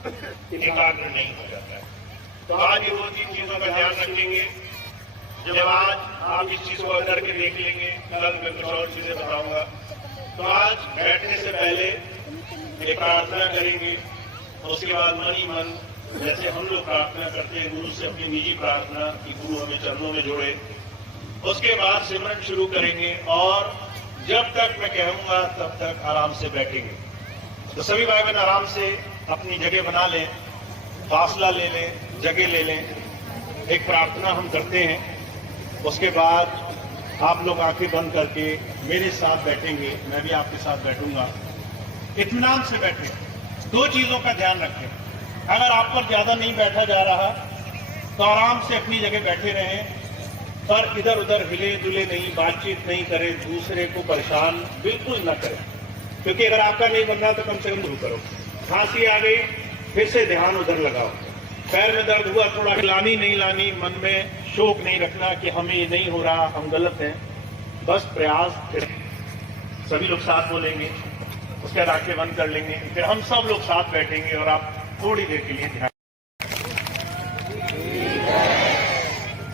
एकाग्र नहीं हो जाता है। तो आज ये 2-3 चीजों का ध्यान रखेंगे। जब आज आप इस चीज को करके देख लेंगे, कल मैं कुछ और चीजें बताऊंगा। तो आज बैठने से पहले एक प्रार्थना करेंगे, उसके बाद मन ही मन जैसे हम लोग प्रार्थना करते हैं गुरु से, अपनी निजी प्रार्थना कि गुरु हमें चरणों में जोड़े। उसके बाद सिमरन शुरू करेंगे और जब तक मैं कहूंगा तब तक आराम से बैठेंगे। तो सभी भाई बहन आराम से अपनी जगह बना लें, फासला ले लें, जगह ले लें। एक प्रार्थना हम करते हैं, उसके बाद आप लोग आंखें बंद करके मेरे साथ बैठेंगे, मैं भी आपके साथ बैठूंगा। इत्मीनान से बैठें। 2 चीजों का ध्यान रखें। अगर आप पर ज्यादा नहीं बैठा जा रहा तो आराम से अपनी जगह बैठे रहें, पर इधर उधर हिले डुले नहीं, बातचीत नहीं करें, दूसरे को परेशान बिल्कुल न करें। क्योंकि अगर आपका नहीं बन रहा तो कम से कम शुरू करो। खांसी आ गई, फिर से ध्यान उधर लगाओ। पैर में दर्द हुआ, थोड़ा लानी नहीं लानी, मन में शोक नहीं रखना कि हमें ये नहीं हो रहा, हम गलत हैं। बस प्रयास। सभी लोग साथ बोलेंगे, उसके बाद आंखें बंद कर लेंगे, फिर हम सब लोग साथ बैठेंगे और आप थोड़ी देर के लिए ध्यान।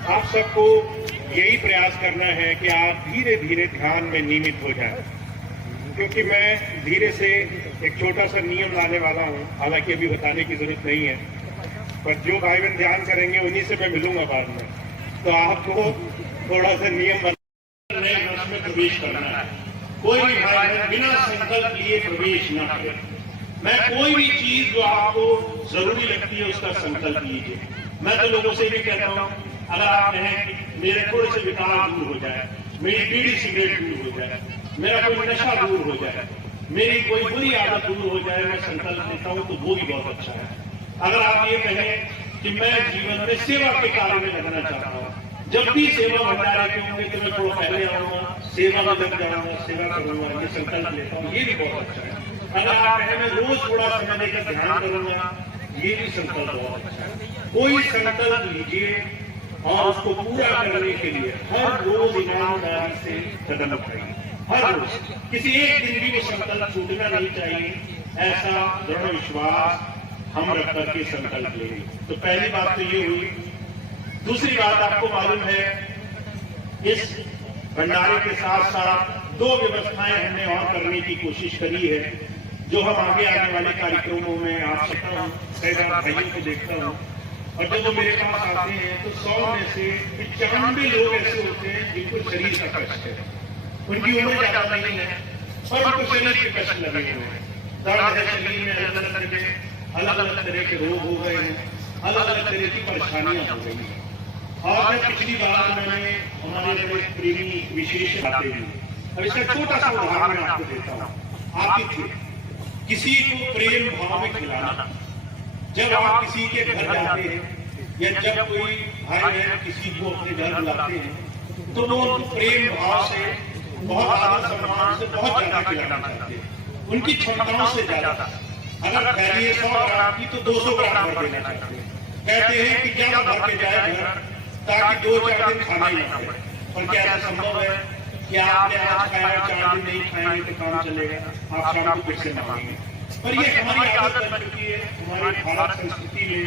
आप सबको यही प्रयास करना है कि आप धीरे धीरे ध्यान में नियमित हो जाएं। क्योंकि मैं धीरे से एक छोटा सा नियम लाने वाला हूं, हालांकि अभी बताने की जरूरत नहीं है, पर जो भाई बहन ध्यान करेंगे उन्हीं से मैं मिलूंगा बाद में। तो आपको थोड़ा सा नियम नए वर्ष में प्रवेश करना है। कोई भी भाई बहन बिना संकल्प लिए प्रवेश न करे। मैं कोई भी चीज जो आपको जरूरी लगती है उसका संकल्प लीजिए। मैं तो लोगों से भी कहता हूँ, अगर आप कहें मेरे थोड़े से विकार दूर हो जाए, मेरी बीड़ी सिगरेट दूर हो जाए, मेरा कोई नशा दूर हो जाए, मेरी कोई बुरी आदत दूर हो जाए, मैं संकल्प लेता हूँ, तो वो भी बहुत अच्छा है। अगर आप ये कहें कि मैं जीवन में सेवा के कार्य में लगना चाहता हूँ, जब भी सेवा भंडारे के होंगे तो मैं थोड़ा पहले आऊंगा, सेवा में लग जाऊंगा, सेवा करूंगा, ये संकल्प लेता हूँ, ये भी बहुत अच्छा है। अगर आप कहें मैं रोज थोड़ा समय लेकर ध्यान करूंगा, ये भी संकल्प बहुत अच्छा है। कोई संकल्प लीजिए और उसको पूरा करने के लिए हर रोज ईमानदारी से कदम उठाइए। हर रोज किसी एक दिन भी वो संकल्प छूटना नहीं चाहिए, ऐसा दृढ़ विश्वास हम रख करके संकल्प लेंगे। तो पहली बात तो ये हुई। दूसरी बात, आपको मालूम है इस भंडारे के साथ साथ 2 व्यवस्थाएं हमने और करने की कोशिश करी है, जो हम आगे आने वाले कार्यक्रमों में आप सकता हूँ। कई बार भाइयों को देखता हूँ और जब वो मेरे पास आते हैं तो 100 में से 95 लोग ऐसे होते हैं जिनको शरीर का कष्ट है। उनकी उम्र ज्यादा नहीं है पर उनको शरीर के कष्ट लगे हुए हैं, दर्द है शरीर में, अलग अलग तरह के रोग हो गए हैं, अलग अलग तरह की परेशानियां हो गई हैं। और मैं पिछली बार मैंने हमारे बड़े प्रेमी विशेष बातें दी। अब इसका छोटा सा उदाहरण मैं आपको देता हूँ। आप किसी को प्रेम भाव में खिलाना, जब आप किसी के घर जाते हैं या जब कोई भाई बहन किसी को अपने घर बुलाते हैं तो वो उनको प्रेम भाव से, बहुत आदर सम्मान से बहुत ज्यादा खिलाना चाहते हैं, उनकी क्षमताओं से ज्यादा। अगर पहले 100 ग्राम की तो 200 ग्राम भर देना चाहते हैं। कहते हैं कि ज्यादा भर के जाए घर, ताकि 2-4 दिन खाना ही ना पड़े। और क्या ऐसा संभव है कि आपने आज खाया, 4 दिन नहीं खाएंगे तो काम चलेगा? आप शाम को फिर से मांगेंगे। पर ये हमारी आदत बन चुकी है, हमारी भारत संस्कृति में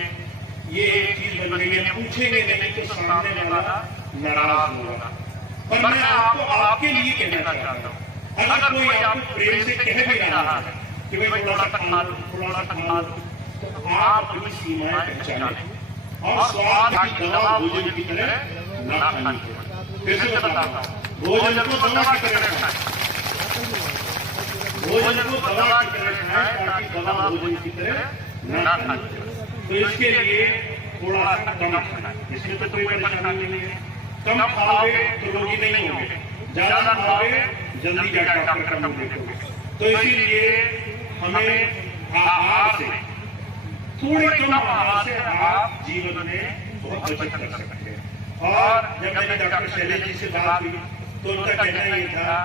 ये एक चीज बन गई है, पूछेंगे नहीं तो सामने वाला नाराज होगा। पर मैं आपको आपके लिए कहना चाहता हूँ, अगर कोई आपको प्रेम से कह भी रहा है कि भाई थोड़ा सा खा लो, थोड़ा सा खा लो, तो आप अपनी सीमाएं पहचानें और स्वाद की दवा भोजन की तरह न खानी। फिर से बताता हूँ, भोजन को दवा की तरह खाएं, भोजन को दवा की तरह खाएं, ताकि दवा भोजन की तरह न खानी। तो इसके लिए थोड़ा सा कम खाना, इसमें तो कोई परेशानी नहीं है। कम खाओगे तो रोगी नहीं होंगे, ज्यादा खाओगे जल्दी जाकर डॉक्टर का मुंह देखोगे। तो इसीलिए हमें आहार से, थोड़े कम आहार से आप जीवन में बहुत बचत कर सकते हैं। और जब मैंने डॉक्टर शैलेश जी से बात की तो उनका कहना ये था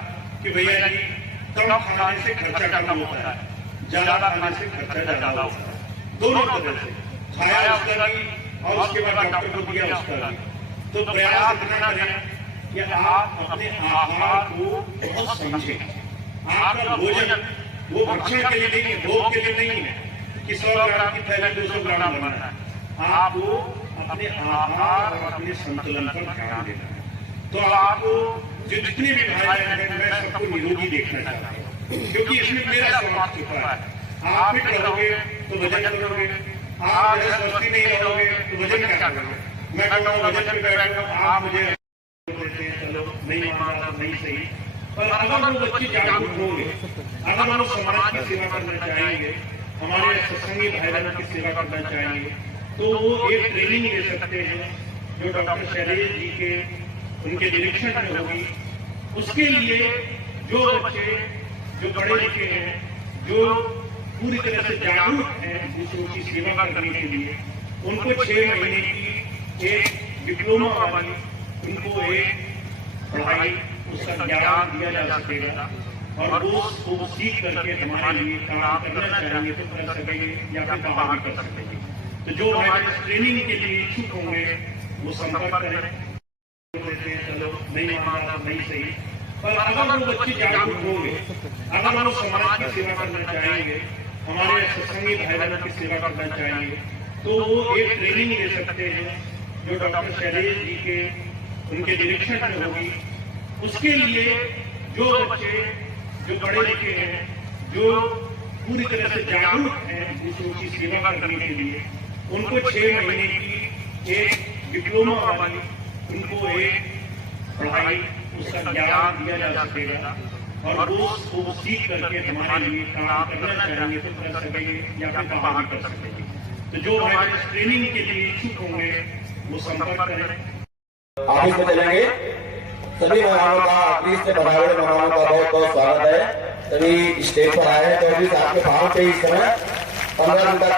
कि भैया जी, कम खाने से खर्चा कम होता है, ज्यादा खाने से खर्चा ज्यादा होता है। दोनों तरह से खाया उसका भी और उसके बाद डॉक्टर को दिया उसका भी। तो प्रयास इतना करें कि आप अपने आहार को बहुत समझें। आपका भोजन वो भक्षण के लिए नहीं है, भोग के लिए नहीं है। कि 100 ग्राम की थैली 200 ग्राम बनाना है। आपको अपने आहार और अपने संतुलन पर ध्यान देना है। तो आपको जो जितने भी भाई बहन हैं, मैं सबको निरोगी देखना चाहता हूँ, क्योंकि इसमें मेरा स्वास्थ्य छुपा है। आप फिट रहोगे तो वजन करोगे, आप स्वस्थ नहीं रहोगे तो वजन क्या करोगे। मैं कहूँगा वजन पे बैठूंगा, आप मुझे देते हैं, चलो नहीं माना नहीं सही, पर अगर वो बच्चे जागरूक होंगे, अगर वो समाज की सेवा करना चाहेंगे, हमारे सत्संगी भाई बहनों की सेवा करना चाहेंगे, तो वो एक ट्रेनिंग ले सकते हैं जो डॉक्टर शैलेश जी के उनके निरीक्षण में होगी। उसके लिए जो बच्चे जो पढ़े लिखे हैं, जो पूरी तरह से जागरूक हैं दूसरों की सेवा करने के लिए, उनको 6 महीने की एक डिप्लोमा वाली उनको एक पढ़ाई उसका ज्ञान दिया जा सकेगा और वो सीख करके हमारे लिए काम करना चाहेंगे तो कर सकेंगे या फिर बाहर भी कर सकेंगे। तो जो हमारे ट्रेनिंग के लिए इच्छुक होंगे वो संपर्क करें। चलो नहीं माना नहीं सही, पर अगर वो बच्चे जागरूक होंगे, अगर वो समाज की सेवा करना चाहेंगे, हमारे सत्संगी भाई बहनों की सेवा करना चाहेंगे, तो वो एक ट्रेनिंग ले सकते हैं जो डॉक्टर शैलेश जी के उनके निरीक्षण में होगी। उसके लिए जो बच्चे जो पढ़े लिखे हैं, जो पूरी तरह से जागरूक हैं दूसरों की सेवा करने के लिए, उनको 6 महीने की एक डिप्लोमा वाली उनको एक पढ़ाई उसका ज्ञान दिया जा सकेगा और वो सीख करके हमारे लिए काम करना चाहेंगे तो कर सकेंगे या फिर बाहर भी कर सकेंगे। तो जो हमारे ट्रेनिंग के लिए इच्छुक होंगे वो संपर्क करें। ऑफिस में चलेंगे। सभी मेहमानों का ऑफिस से पधारे हुए मेहमानों का बहुत बहुत स्वागत है। सभी स्टेज पर आए हैं। चौधरी साहब के भाव पे इस समय 15 दिन तक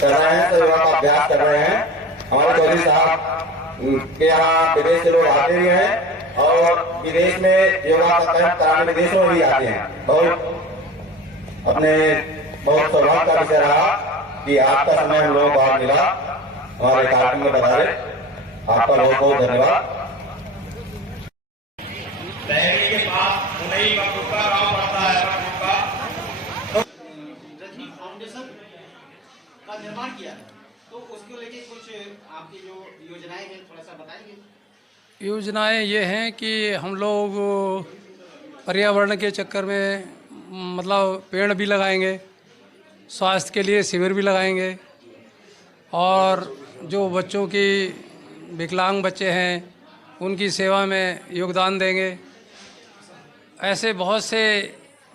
कर रहे हैं, तो योगा का अभ्यास कर रहे हैं। हमारे चौधरी साहब के यहाँ विदेश से लोग आते भी हैं और विदेश में योगा का कैंप कराने विदेशों में भी आते हैं। बहुत सौभाग्य का विषय रहा कि आपका समय हम लोगों को आज मिला, हमारे कार्यक्रम में पधारे। आपका बहुत बहुत धन्यवाद। दहली के पास मुनई का गांव पड़ता है। रजनी फाउंडेशन का निर्माण किया है, तो उसको लेके कुछ आपकी जो योजनाएं हैं थोड़ा सा बताएंगे। योजनाएं ये हैं कि हम लोग पर्यावरण के चक्कर में मतलब पेड़ भी लगाएंगे, स्वास्थ्य के लिए शिविर भी लगाएंगे और जो बच्चों की विकलांग बच्चे हैं उनकी सेवा में योगदान देंगे। ऐसे बहुत से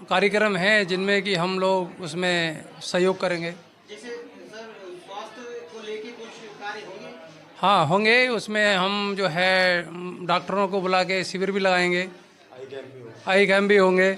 कार्यक्रम हैं जिनमें कि हम लोग उसमें सहयोग करेंगे। जैसे सर स्वास्थ्य को लेके कुछ कार्य होंगे? हाँ होंगे। उसमें हम जो है डॉक्टरों को बुला के शिविर भी लगाएंगे, आई कैम्प भी होंगे।